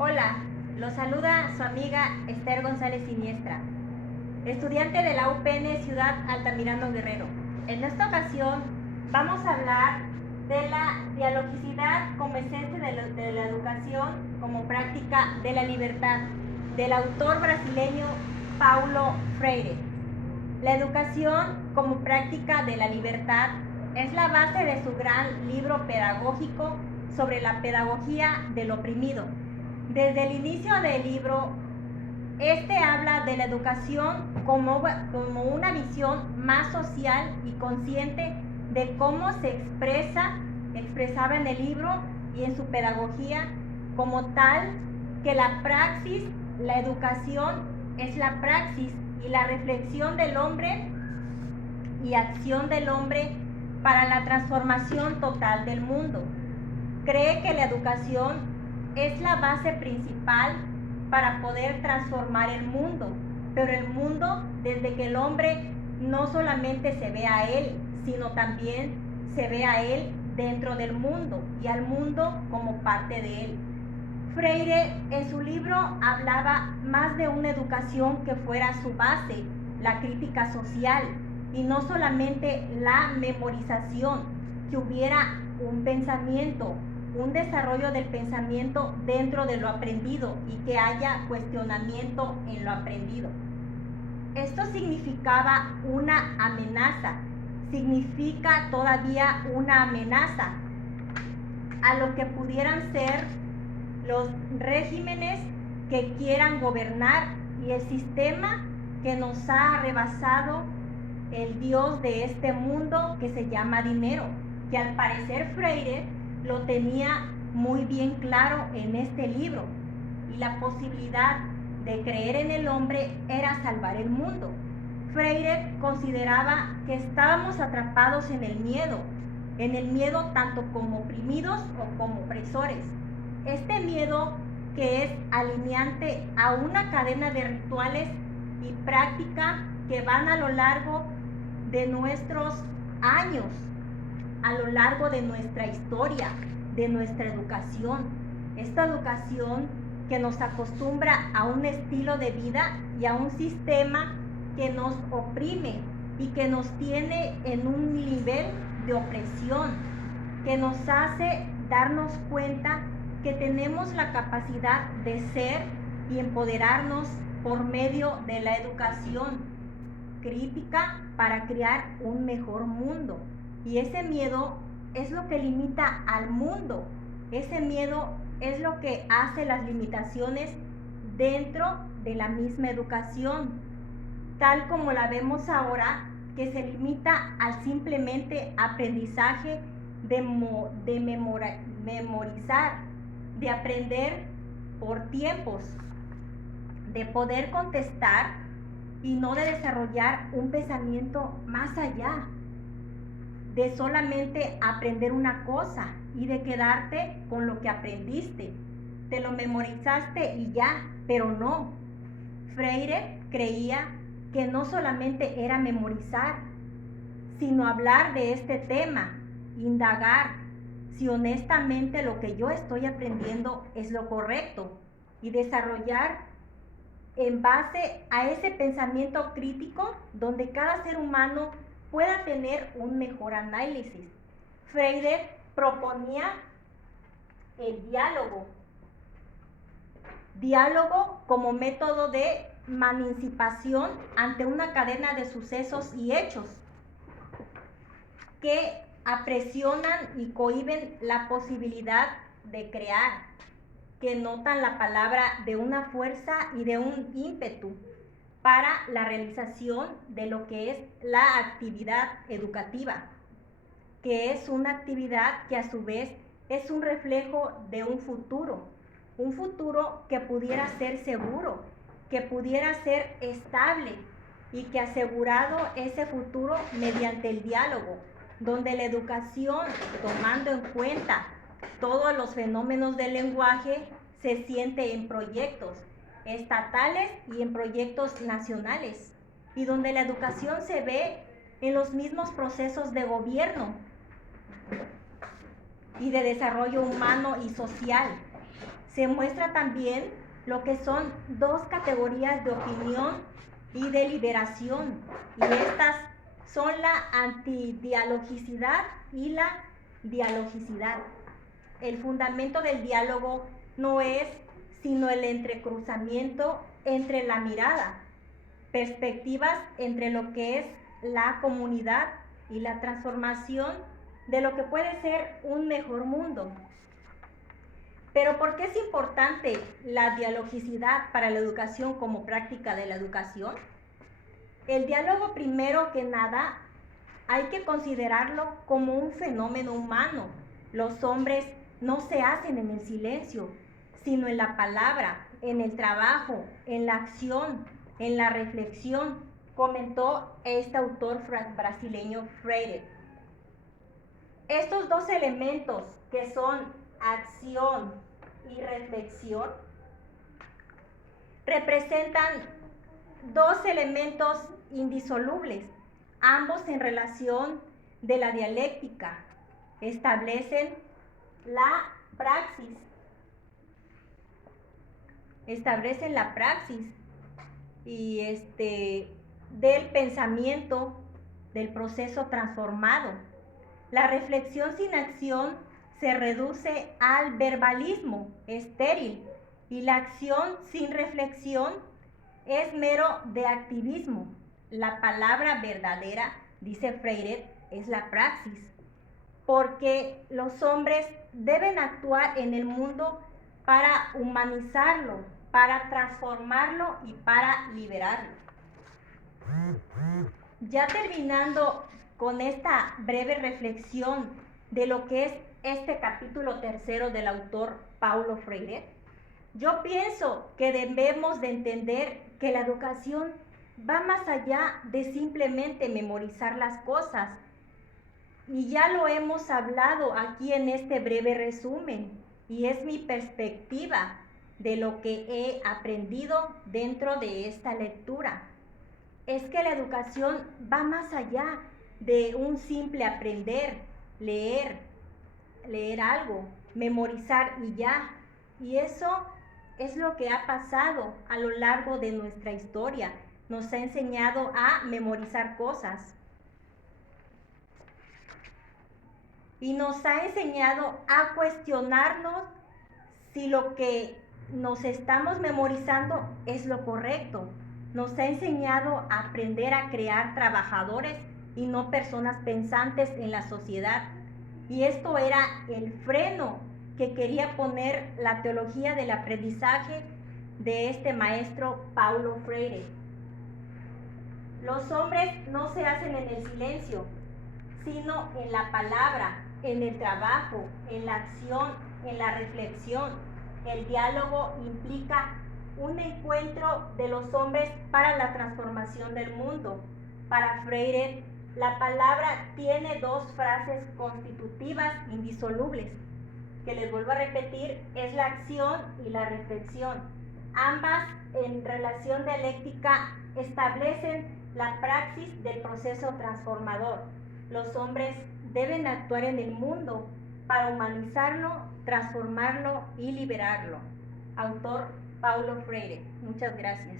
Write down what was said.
Hola, los saluda su amiga Esther González Siniestra, estudiante de la UPN Ciudad Altamirano Guerrero. En esta ocasión vamos a hablar de la dialogicidad como esencia de la educación como práctica de la libertad, del autor brasileño Paulo Freire. La educación como práctica de la libertad es la base de su gran libro pedagógico sobre la pedagogía del oprimido. Desde el inicio del libro, este habla de la educación como una visión más social y consciente de cómo se expresaba en el libro y en su pedagogía como tal, que la praxis, la educación es la praxis y la reflexión del hombre y acción del hombre para la transformación total del mundo. Cree que la educación es la base principal para poder transformar el mundo, pero el mundo desde que el hombre no solamente se ve a él, sino también se ve a él dentro del mundo y al mundo como parte de él. Freire en su libro hablaba más de una educación que fuera su base, la crítica social, y no solamente la memorización, que hubiera un pensamiento, un desarrollo del pensamiento dentro de lo aprendido y que haya cuestionamiento en lo aprendido. Esto significaba una amenaza, significa todavía una amenaza a lo que pudieran ser los regímenes que quieran gobernar y el sistema que nos ha rebasado el Dios de este mundo que se llama dinero, que al parecer Freire lo tenía muy bien claro en este libro, y la posibilidad de creer en el hombre era salvar el mundo. Freire consideraba que estábamos atrapados en el miedo tanto como oprimidos o como opresores. Este miedo que es alineante a una cadena de rituales y práctica que van a lo largo de nuestros años, a lo largo de nuestra historia, de nuestra educación. Esta educación que nos acostumbra a un estilo de vida y a un sistema que nos oprime y que nos tiene en un nivel de opresión, que nos hace darnos cuenta que tenemos la capacidad de ser y empoderarnos por medio de la educación crítica para crear un mejor mundo. Y ese miedo es lo que limita al mundo. Ese miedo es lo que hace las limitaciones dentro de la misma educación, tal como la vemos ahora, que se limita al simplemente aprendizaje de memorizar, de aprender por tiempos, de poder contestar y no de desarrollar un pensamiento más allá, de solamente aprender una cosa y de quedarte con lo que aprendiste. Te lo memorizaste y ya, pero no. Freire creía que no solamente era memorizar, sino hablar de este tema, indagar si honestamente lo que yo estoy aprendiendo es lo correcto y desarrollar en base a ese pensamiento crítico donde cada ser humano pueda tener un mejor análisis. Freire proponía el diálogo como método de emancipación ante una cadena de sucesos y hechos que apresionan y cohíben la posibilidad de crear, que notan la palabra de una fuerza y de un ímpetu para la realización de lo que es la actividad educativa, que es una actividad que a su vez es un reflejo de un futuro que pudiera ser seguro, que pudiera ser estable y que asegurado ese futuro mediante el diálogo, donde la educación, tomando en cuenta todos los fenómenos del lenguaje, se siente en proyectos estatales y en proyectos nacionales, y donde la educación se ve en los mismos procesos de gobierno y de desarrollo humano y social. se muestra también lo que son dos categorías de opinión y deliberación, y estas son la antidialogicidad y la dialogicidad. El fundamento del diálogo no es sino el entrecruzamiento entre la mirada, perspectivas entre lo que es la comunidad y la transformación de lo que puede ser un mejor mundo. Pero ¿por qué es importante la dialogicidad para la educación como práctica de la educación? El diálogo, primero que nada, hay que considerarlo como un fenómeno humano. Los hombres no se hacen en el silencio, sino en la palabra, en el trabajo, en la acción, en la reflexión, comentó este autor brasileño Freire. Estos dos elementos, que son acción y reflexión, representan dos elementos indisolubles, ambos en relación de la dialéctica. Establecen la praxis. Y del pensamiento, del proceso transformado. La reflexión sin acción se reduce al verbalismo estéril, y la acción sin reflexión es mero de activismo. La palabra verdadera, dice Freire, es la praxis, porque los hombres deben actuar en el mundo para humanizarlo, para transformarlo y para liberarlo. Ya terminando con esta breve reflexión de lo que es este capítulo tercero del autor Paulo Freire, yo pienso que debemos de entender que la educación va más allá de simplemente memorizar las cosas. Y ya lo hemos hablado aquí en este breve resumen, y es mi perspectiva de lo que he aprendido dentro de esta lectura. Es que la educación va más allá de un simple aprender, leer algo, memorizar y ya. Y eso es lo que ha pasado a lo largo de nuestra historia. Nos ha enseñado a memorizar cosas. Y nos ha enseñado a cuestionarnos si lo que nos estamos memorizando es lo correcto. Nos ha enseñado a aprender a crear trabajadores y no personas pensantes en la sociedad. Y esto era el freno que quería poner la teología del aprendizaje de este maestro Paulo Freire. Los hombres no se hacen en el silencio, sino en la palabra, en el trabajo, en la acción, en la reflexión. El diálogo implica un encuentro de los hombres para la transformación del mundo. Para Freire, la palabra tiene dos frases constitutivas indisolubles, que les vuelvo a repetir, es la acción y la reflexión. Ambas, en relación dialéctica, establecen la praxis del proceso transformador. Los hombres deben actuar en el mundo para humanizarlo, transformarlo y liberarlo. Autor Paulo Freire. Muchas gracias.